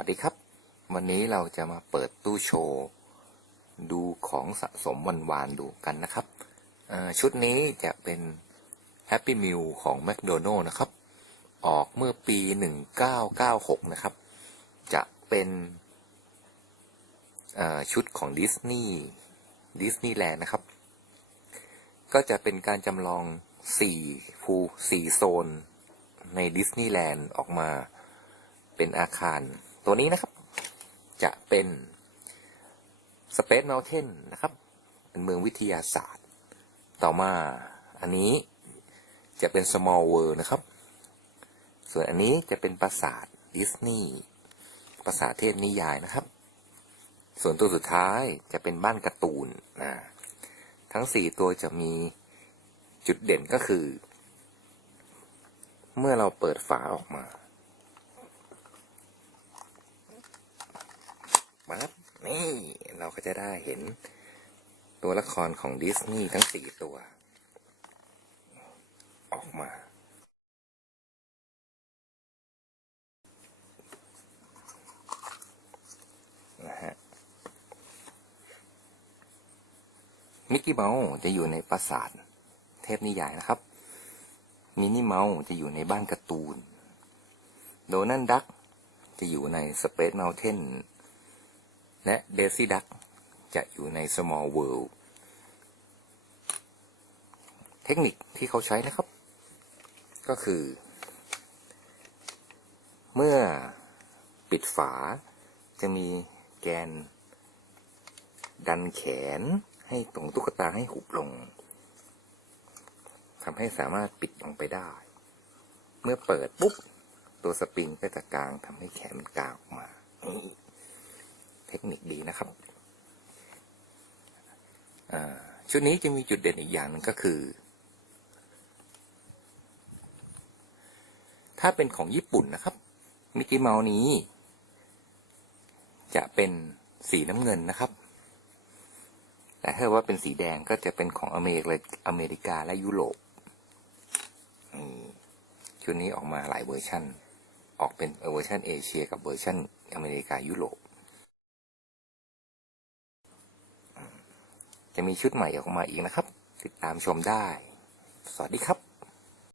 วัสดีครับ วันนี้เราจะมาเปิดตู้โชว์ ดูของสะสมวันวานๆดูกันนะครับ ชุดนี้จะเป็น Happy Meal ของ McDonald นะครับ ออกเมื่อปี 1996 นะครับ จะเป็นชุดของดิสนีย์ดิสนีย์แลนด์นะครับ ก็จะเป็นการจำลอง 4 ฟู4โซน ในดิสนีย์แลนด์ออกมาเป็นอาคาร ตัวนี้นะครับ จะเป็น Space Mountain นะครับ เป็นเมืองวิทยาศาสตร์ ต่อมาอันนี้จะเป็น Small World นะครับ ส่วนอันนี้จะเป็นปราสาทดิสนีย์ปราสาทเทพนิยายนะครับ ส่วนตัวสุดท้ายจะเป็นบ้านการ์ตูนนะทั้งสี่ตัวจะมีจุดเด่นก็คือ เมื่อเราเปิดฝาออกมา มาครับนี่เราก็จะได้เห็นตัวละครของดิสนีย์ทั้งสี่ตัว ออกมา นะฮะ มิกกี้เมาส์จะอยู่ในปราสาทเทพนิยายนะครับ มินนี่เมาส์จะอยู่ในบ้านการ์ตูน โดนัลด์ดักจะอยู่ในสเปซเมลเทน และเดซี่ดักจะอยู่ใน Small World เทคนิคที่เขาใช้นะครับ ก็คือ เมื่อปิดฝาจะมีแกน ดันแขนให้ตรงตุ๊กตาให้หุบลงทำให้สามารถปิดลงไปได้ เมื่อเปิดปุ๊บ ตัวสปริงก็จะกลางทำให้แขนมันกลางออกมา ทคนิคดีนะครับ ชุดนี้จะมีจุดเด่นอีกอย่างหนึ่งก็คือ ถ้าเป็นของญี่ปุ่นนะครับ มิกกี้เมาส์นี้ จะเป็นสีน้ำเงินนะครับ แต่ถ้าว่าเป็นสีแดงก็จะเป็นของอเมริกาอเมริกาและยุโรปชุดนี้ออกมาหลายเวอร์ชันออกเป็นเวอร์ชันเอเชีย กับเวอร์ชันอเมริกายุโรป จะมีชุดใหม่ออกมาอีกนะครับ ติดตามชมได้ สวัสดีครับ